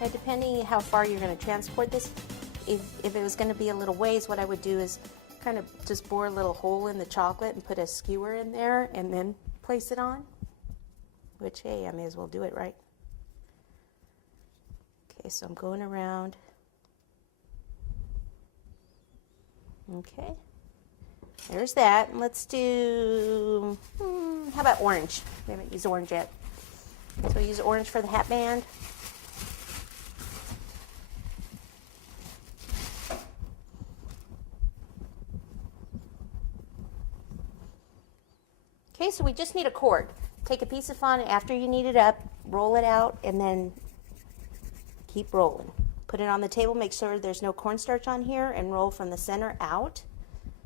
Now, depending how far you're going to transport this, if it was going to be a little ways, what I would do is kind of just bore a little hole in the chocolate and put a skewer in there and then place it on. Which, hey, I may as well do it, right? Okay, so I'm going around. Okay, there's that. Let's do, how about orange? We haven't used orange yet. So we'll use orange for the hat band. Okay, so we just need a cord. Take a piece of fondant after you knead it up, roll it out, and then keep rolling. Put it on the table, make sure there's no cornstarch on here, and roll from the center out.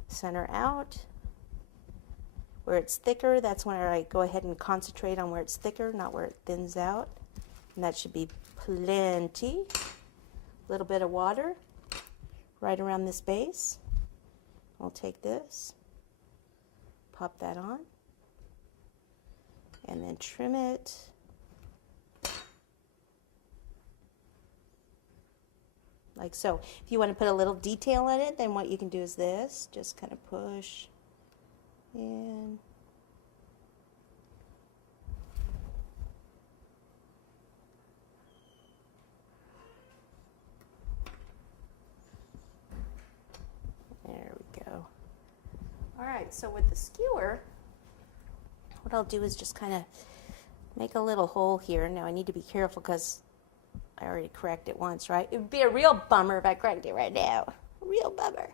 Center out. Where it's thicker, that's when I go ahead and concentrate on where it's thicker, not where it thins out. And that should be plenty. A little bit of water right around this base. We'll take this, pop that on, and then trim it. Like so. If you want to put a little detail in it, then what you can do is this. Just kind of push in. There we go. All right, so with the skewer, what I'll do is just kind of make a little hole here. Now I need to be careful because I already cracked it once, right? It would be a real bummer if I cracked it right now. A real bummer.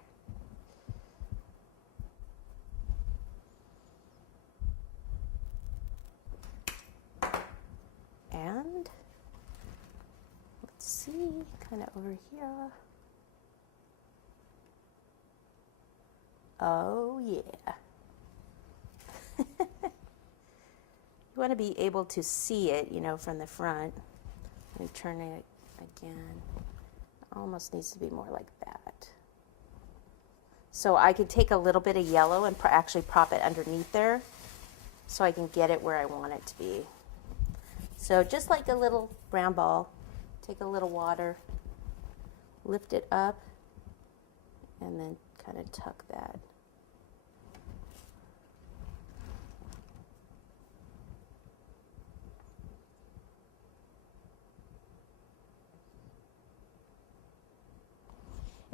And let's see, kind of over here. Oh yeah. You want to be able to see it, you know, from the front. And turn it again. It almost needs to be more like that. So I could take a little bit of yellow and actually prop it underneath there so I can get it where I want it to be. So just like a little brown ball, take a little water, lift it up, and then kind of tuck that.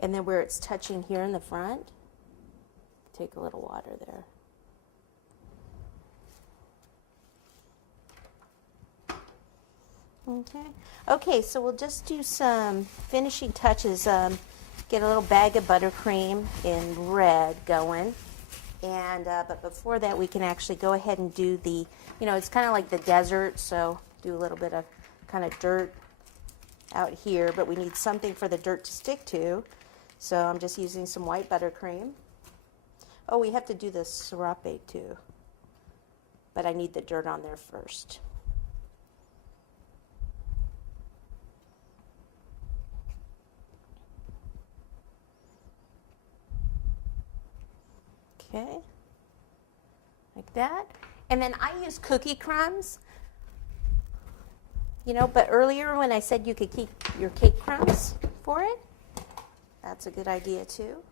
And then where it's touching here in the front, take a little water there. Okay, so we'll just do some finishing touches. Get a little bag of buttercream in red going. And but before that, we can actually go ahead and do the, you know, it's kind of like the desert, so do a little bit of kind of dirt out here, but we need something for the dirt to stick to. So I'm just using some white buttercream. Oh, we have to do the serape too, but I need the dirt on there first. Okay, like that. And then I use cookie crumbs, you know, but earlier when I said you could keep your cake crumbs for it, that's a good idea too.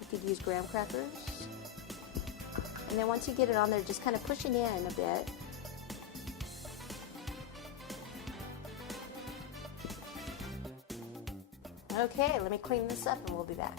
You could use graham crackers. And then once you get it on there, just kind of push it in a bit. Okay, let me clean this up and we'll be back.